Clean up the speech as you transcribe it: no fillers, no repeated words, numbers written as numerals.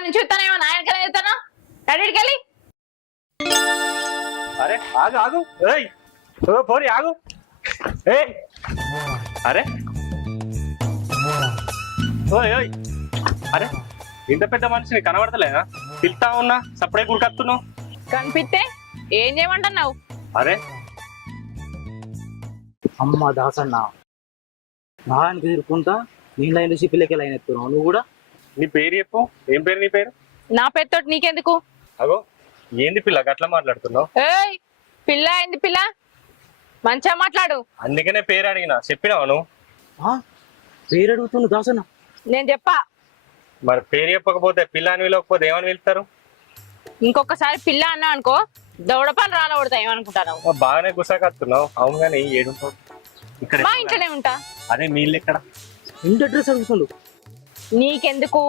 అప్పటి నుంచి చూస్తానేమో నాయనకనే చెప్తాను అడిగికెళ్ళి. అరే ఆగు ఆగు, ఏయ్ ఓ పోరి ఆగు, ఏయ్ అరే ఓయ్ ఓయ్, అరే ఇంత పెద్ద మనిషిని కనబడతలేదా? పిలుతా ఉన్నా సప్పుడే గురికత్తున్నావు. కనిపిస్తే ఏం చేయమంటున్నావు? అరే అమ్మ దాసన్న నారాయణకి ఎదుర్కొంటా నేను లైన్ చూసి పిల్లకి లైన్ ఎత్తున్నావు నువ్వు కూడా. నీ పేరు చెప్పు, ఏం పేరు నీ పేరు? నా పేరుతోటి నీకెందుకు? అగో ఏంది పిల్ల గట్లా మాట్లాడుతున్నావు? ఏయ్ పిల్ల ఏంది పిల్ల, మంచిగా మాట్లాడు. అందుకనే పేరు అడిగినా, చెప్పినావు నువ్వు? పేరు అడుగుతున్నావు దాసన్న? నేను చెప్పా. మరి పేరు చెప్పకపోతే పిల్ల అని పిలవకపోతే ఏమని పిలుస్తారు? ఇంకొకసారి పిల్ల అన్నా అనుకో దౌడపాలు రాలకూడతా ఏమనుకుంటాను. బాగానే గుసాకత్తున్నావు. అవును కానీ ఏడుంటావు ఇక్కడ? మా ఇంట్లోనే ఉంటా. అదే మీ ఇల్లు ఎక్కడ? ఇంటి అడ్రస్ అడుగుతుండు. నీకెందుకు?